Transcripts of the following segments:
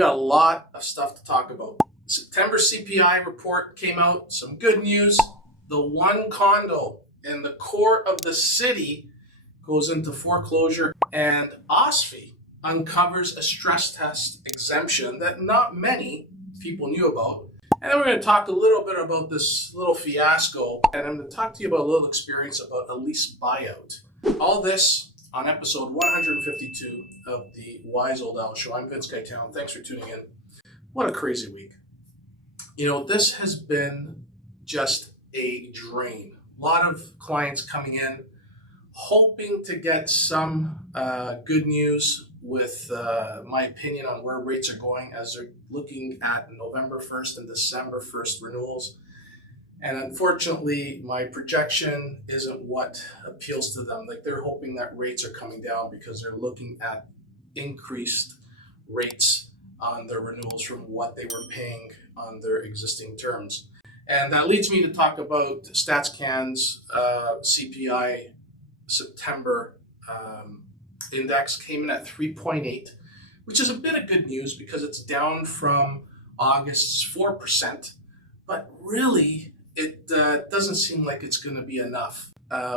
got a lot of stuff to talk about. The September CPI report came out, some good news. The one condo in the core of the city goes into foreclosure, and OSFI uncovers a stress test exemption that not many people knew about. And then we're going to talk a little bit about this little fiasco, and I'm going to talk to you about a little experience about a lease buyout. All this on episode 152 of the Wise Old Owl Show. I'm Vince Gaetan. Thanks for tuning in. What a crazy week. You know, this has been just a drain. A lot of clients coming in hoping to get some good news with my opinion on where rates are going as they're looking at November 1st and December 1st renewals. And unfortunately, my projection isn't what appeals to them. Like, they're hoping that rates are coming down because they're looking at increased rates on their renewals from what they were paying on their existing terms. And that leads me to talk about StatsCan's CPI September index came in at 3.8, which is a bit of good news because it's down from August's 4%, but really it doesn't seem like it's going to be enough.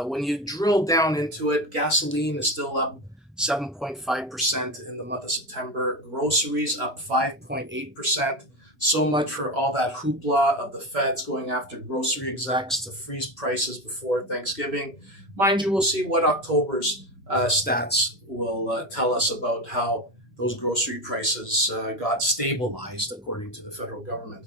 When you drill down into it, gasoline is still up 7.5% in the month of September, groceries up 5.8%. So much for all that hoopla of the feds going after grocery execs to freeze prices before Thanksgiving. Mind you, we'll see what October's stats will tell us about how those grocery prices got stabilized according to the federal government.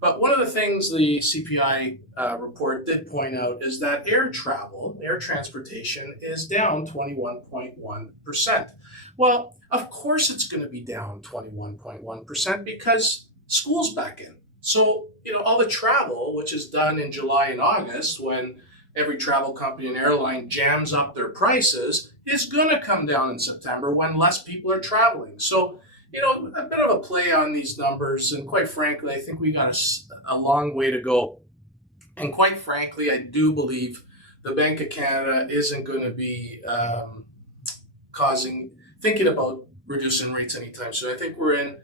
But one of the things the CPI report did point out is that air transportation is down 21.1%. Well, of course it's going to be down 21.1% because school's back in. So, you know, all the travel, which is done in July and August when every travel company and airline jams up their prices, is going to come down in September when less people are traveling. So, you know, a bit of a play on these numbers. And quite frankly, I think we got a long way to go. And quite frankly, I do believe the Bank of Canada isn't going to be thinking about reducing rates anytime soon. I think we're in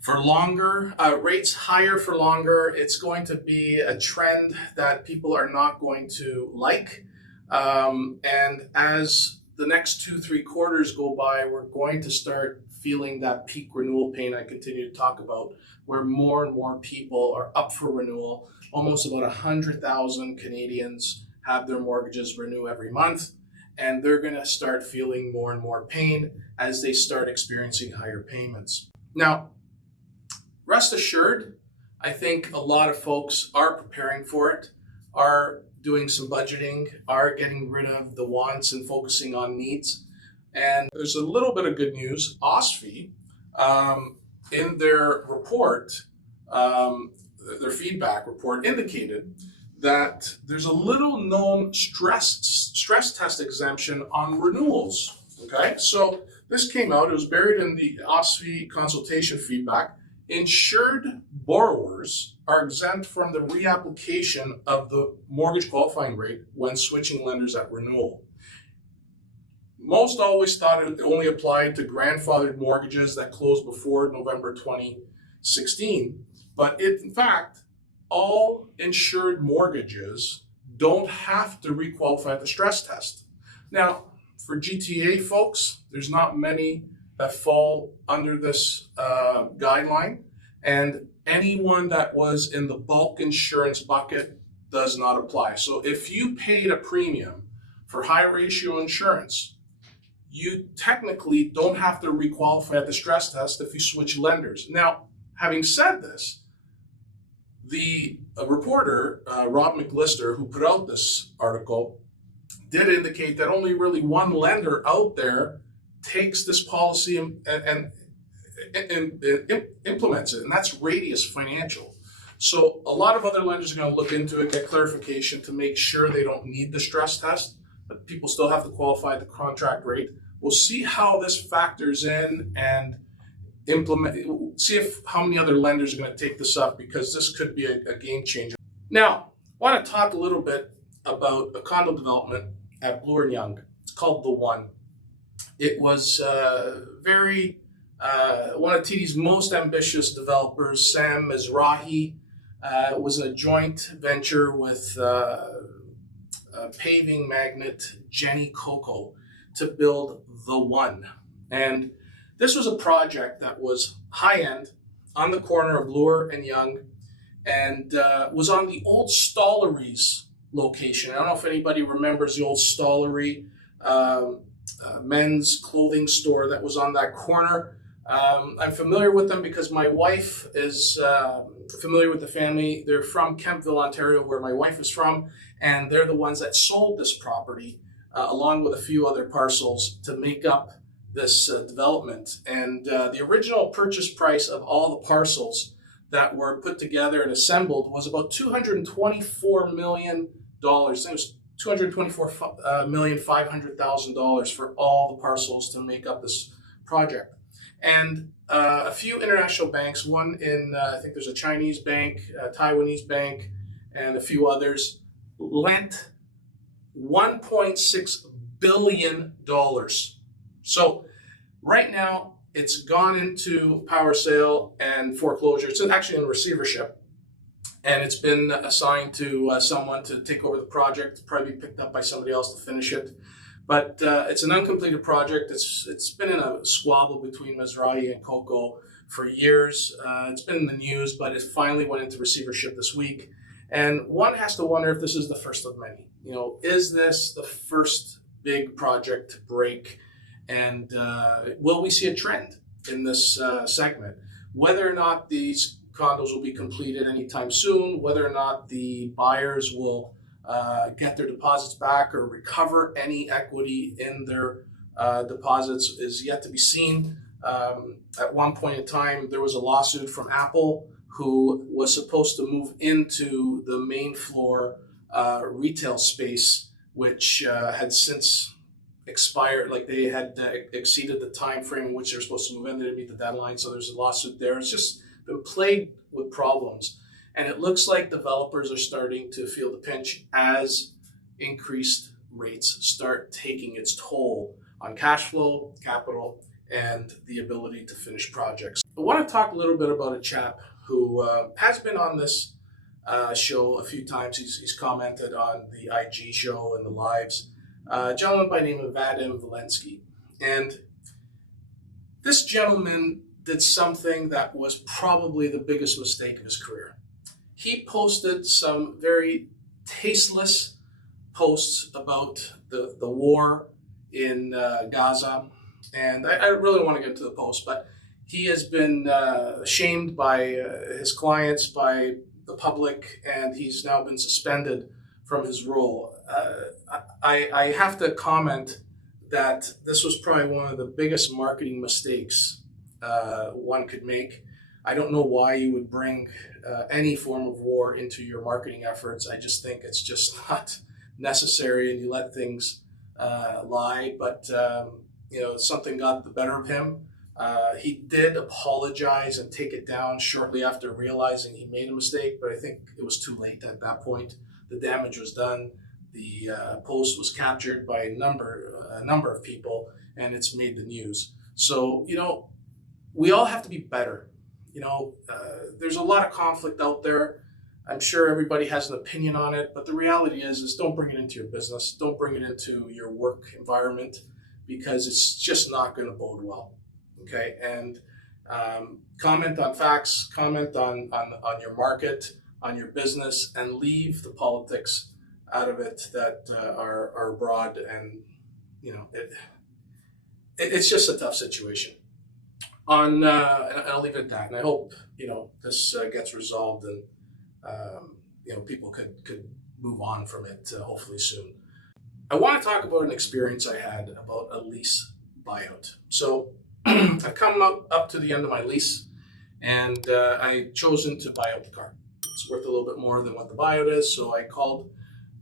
for longer, rates higher for longer. It's going to be a trend that people are not going to like. And as the next 2-3 quarters go by, we're going to start feeling that peak renewal pain I continue to talk about, where more and more people are up for renewal. Almost about 100,000 Canadians have their mortgages renew every month, and they're going to start feeling more and more pain as they start experiencing higher payments. Now, rest assured, I think a lot of folks are preparing for it, are doing some budgeting, are getting rid of the wants and focusing on needs. And there's a little bit of good news. OSFI, in their report, their feedback report indicated that there's a little known stress test exemption on renewals. Okay, so this came out, it was buried in the OSFI consultation feedback. Insured borrowers are exempt from the reapplication of the mortgage qualifying rate when switching lenders at renewal. Most always thought it only applied to grandfathered mortgages that closed before November 2016, but in fact, all insured mortgages don't have to requalify the stress test. Now, for GTA folks, there's not many that fall under this guideline, and anyone that was in the bulk insurance bucket does not apply. So if you paid a premium for high ratio insurance, you technically don't have to requalify at the stress test if you switch lenders. Now, having said this, the reporter, Rob McLister, who put out this article, did indicate that only really one lender out there takes this policy and implements it, and that's Radius Financial. So a lot of other lenders are going to look into it, get clarification to make sure they don't need the stress test, but people still have to qualify the contract rate. We'll see how this factors in and see how many other lenders are going to take this up, because this could be a game changer. Now, I want to talk a little bit about a condo development at Bloor & Young. It's called The One. It was very one of TD's most ambitious developers, Sam Mizrahi, was in a joint venture with paving magnate Jenny Coco to build The One. And this was a project that was high-end on the corner of Bloor and Yonge, and was on the old Stollery's location. I don't know if anybody remembers the old Stollery men's clothing store that was on that corner. I'm familiar with them because my wife is familiar with the family. They're from Kemptville, Ontario, where my wife is from, and they're the ones that sold this property along with a few other parcels to make up this development. And the original purchase price of all the parcels that were put together and assembled was about $224 million. I think it was $224,500,000 for all the parcels to make up this project. And a few international banks, one in, I think there's a Chinese bank, a Taiwanese bank, and a few others, lent $1.6 billion. So right now, it's gone into power sale and foreclosure. It's actually in receivership, and it's been assigned to someone to take over the project, probably be picked up by somebody else to finish it. But it's an uncompleted project. It's been in a squabble between Mizrahi and Coco for years. It's been in the news, but it finally went into receivership this week. And one has to wonder if this is the first of many. You know, is this the first big project to break? And will we see a trend in this segment? Whether or not these condos will be completed anytime soon, whether or not the buyers will get their deposits back or recover any equity in their deposits is yet to be seen. At one point in time, there was a lawsuit from Apple, who was supposed to move into the main floor retail space, which had since expired. Like, they had exceeded the time frame in which they were supposed to move in. They didn't meet the deadline, so there's a lawsuit there. It's just been plagued with problems. And it looks like developers are starting to feel the pinch as increased rates start taking its toll on cash flow, capital, and the ability to finish projects. I want to talk a little bit about a chap who has been on this show a few times. He's commented on the IG show and the lives. A gentleman by the name of Valinsky. And this gentleman did something that was probably the biggest mistake of his career. He posted some very tasteless posts about the war in Gaza. And I really want to get to the post, but he has been shamed by his clients, by the public, and he's now been suspended from his role. I have to comment that this was probably one of the biggest marketing mistakes one could make. I don't know why you would bring any form of war into your marketing efforts. I just think it's just not necessary, and you let things lie. But something got the better of him. He did apologize and take it down shortly after realizing he made a mistake, but I think it was too late at that point. The damage was done. The post was captured by a number of people, and it's made the news. So, we all have to be better. There's a lot of conflict out there. I'm sure everybody has an opinion on it, but the reality is don't bring it into your business. Don't bring it into your work environment, because it's just not going to bode well. Okay, and comment on facts, comment on your market, on your business, and leave the politics out of it that are broad. And it's just a tough situation. And I'll leave it at that. And I hope this gets resolved, and people could move on from it hopefully soon. I want to talk about an experience I had about a lease buyout. So I've come up to the end of my lease, and I've chosen to buy out the car. It's worth a little bit more than what the buyout is, so I called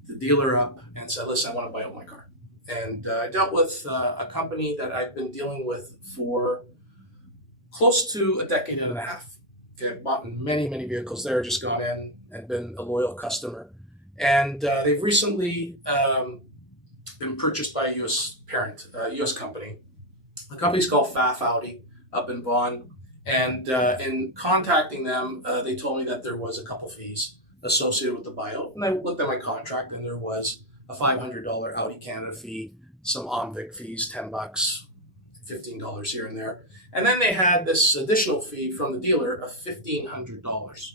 the dealer up and said, listen, I want to buy out my car. And I dealt with a company that I've been dealing with for close to a decade and a half. Okay, I've bought many, many vehicles there, just gone in and been a loyal customer. And they've recently been purchased by a U.S. parent, a U.S. company. The company's called Audi. up in Vaughan. And in contacting them, they told me that there was a couple fees associated with the buyout. And I looked at my contract, and there was a $500 Audi Canada fee, some OMVIC fees, $10, $15 here and there. And then they had this additional fee from the dealer of $1,500.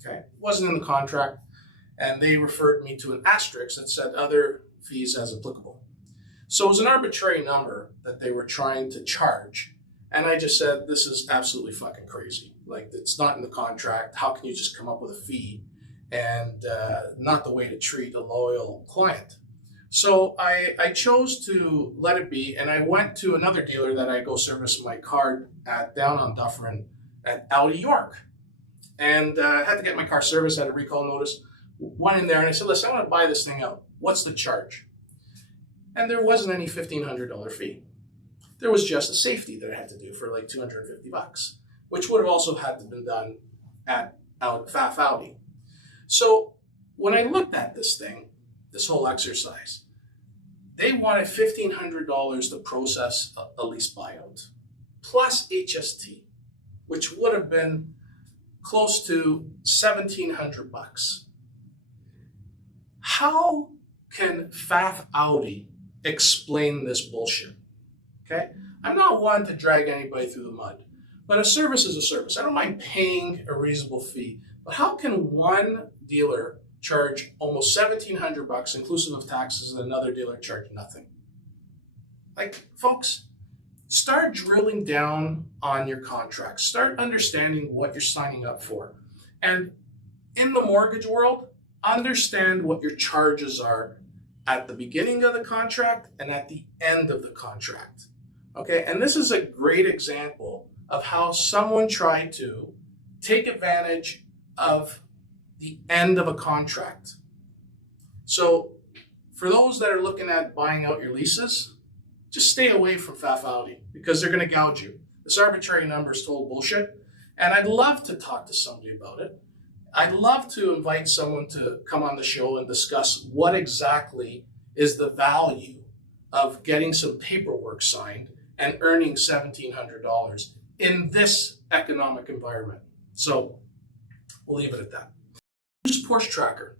Okay, it wasn't in the contract, and they referred me to an asterisk that said other fees as applicable. So it was an arbitrary number that they were trying to charge. And I just said, this is absolutely fucking crazy. Like, it's not in the contract. How can you just come up with a fee? And not the way to treat a loyal client. So I chose to let it be, and I went to another dealer that I go service my car at down on Dufferin at Audi York. And I had to get my car serviced, had a recall notice. Went in there and I said, listen, I want to buy this thing out. What's the charge? And there wasn't any $1,500 fee. There was just a safety that I had to do for like $250, which would have also had to been done at FAF Audi. So when I looked at this thing, this whole exercise, they wanted $1,500 to process a lease buyout, plus HST, which would have been close to $1,700. How can FAF Audi explain this bullshit? Okay, I'm not one to drag anybody through the mud, but a service is a service. I don't mind paying a reasonable fee, but how can one dealer charge almost $1,700 inclusive of taxes and another dealer charge nothing? Like, folks, start drilling down on your contracts. Start understanding what you're signing up for. And in the mortgage world, understand what your charges are at the beginning of the contract and at the end of the contract. Okay, and this is a great example of how someone tried to take advantage of the end of a contract. So for those that are looking at buying out your leases, just stay away from FAF Audi because they're going to gouge you. This arbitrary number is total bullshit. And I'd love to talk to somebody about it. I'd love to invite someone to come on the show and discuss what exactly is the value of getting some paperwork signed and earning $1,700 in this economic environment. So we'll leave it at that. Used Porsche Tracker.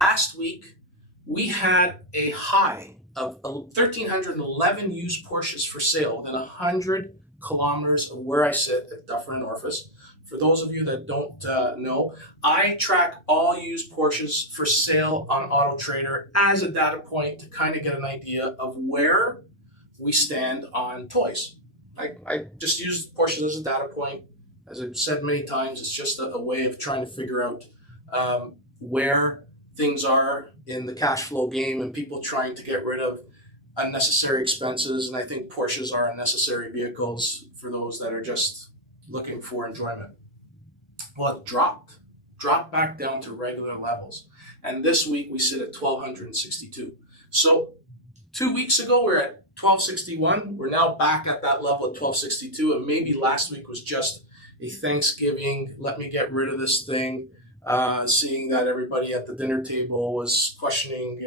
Last week, we had a high of 1,311 used Porsches for sale within 100 kilometers of where I sit at Dufferin Orphis. For those of you that don't know, I track all used Porsches for sale on Auto Trader as a data point to kind of get an idea of where we stand on toys. I just use Porsches as a data point. As I've said many times, it's just a way of trying to figure out where things are in the cash flow game and people trying to get rid of unnecessary expenses. And I think Porsches are unnecessary vehicles for those that are just looking for enjoyment. Well, it dropped back down to regular levels. And this week we sit at 1,262. So 2 weeks ago we were at 1,261. We're now back at that level at 1,262. And maybe last week was just a Thanksgiving, let me get rid of this thing. Seeing that everybody at the dinner table was questioning,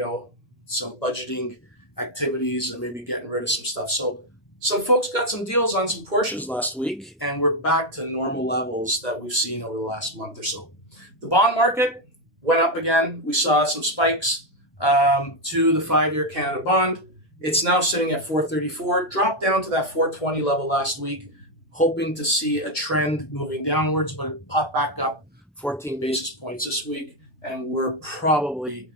some budgeting activities and maybe getting rid of some stuff. So some folks got some deals on some Porsches last week, and we're back to normal levels that we've seen over the last month or so. The bond market went up again. We saw some spikes to the 5-year Canada bond. It's now sitting at 434, dropped down to that 420 level last week, hoping to see a trend moving downwards, but it popped back up 14 basis points this week, and we're probably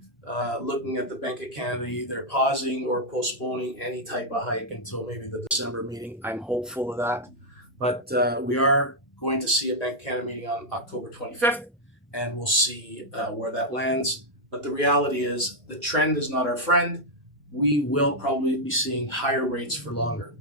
looking at the Bank of Canada either pausing or postponing any type of hike until maybe the December meeting. I'm hopeful of that, but we are going to see a Bank of Canada meeting on October 25th, and we'll see where that lands. But the reality is the trend is not our friend. We will probably be seeing higher rates for longer.